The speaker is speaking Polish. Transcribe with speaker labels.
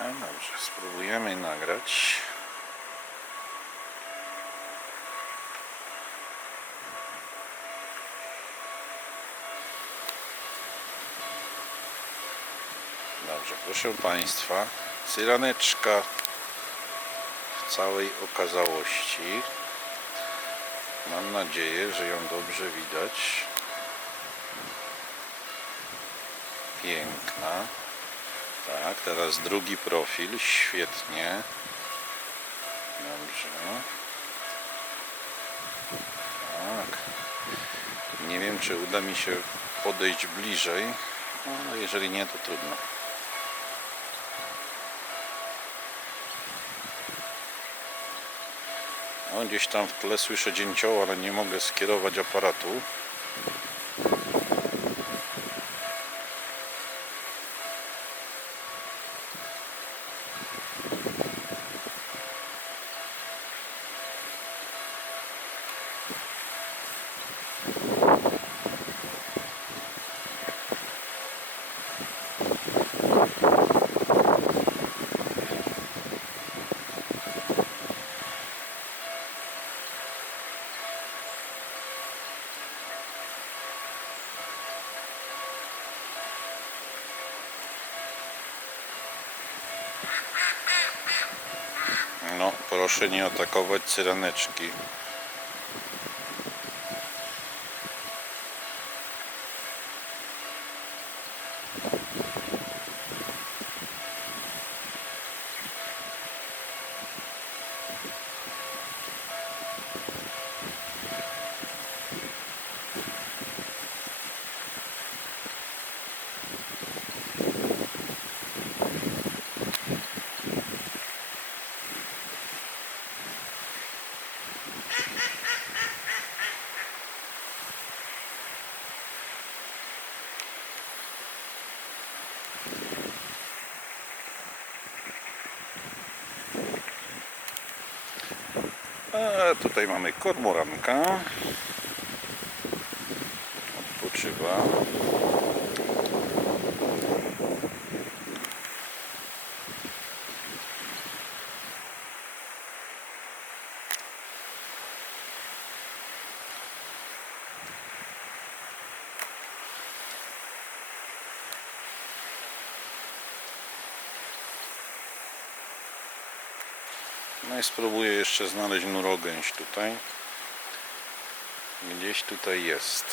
Speaker 1: No dobrze, spróbujemy nagrać. Dobrze, proszę Państwa, cyraneczka w całej okazałości. Mam nadzieję, że ją dobrze widać. Piękna. Tak, teraz drugi profil, świetnie. Dobrze. Tak. Nie wiem, czy uda mi się podejść bliżej, ale jeżeli nie, to trudno. No, gdzieś tam w tle słyszę dzięcioło, ale nie mogę skierować aparatu. No, proszę nie atakować cyraneczki. A tutaj mamy kormoranka. Odpoczywa. No i spróbuję jeszcze znaleźć nurogęś tutaj. Gdzieś tutaj jest.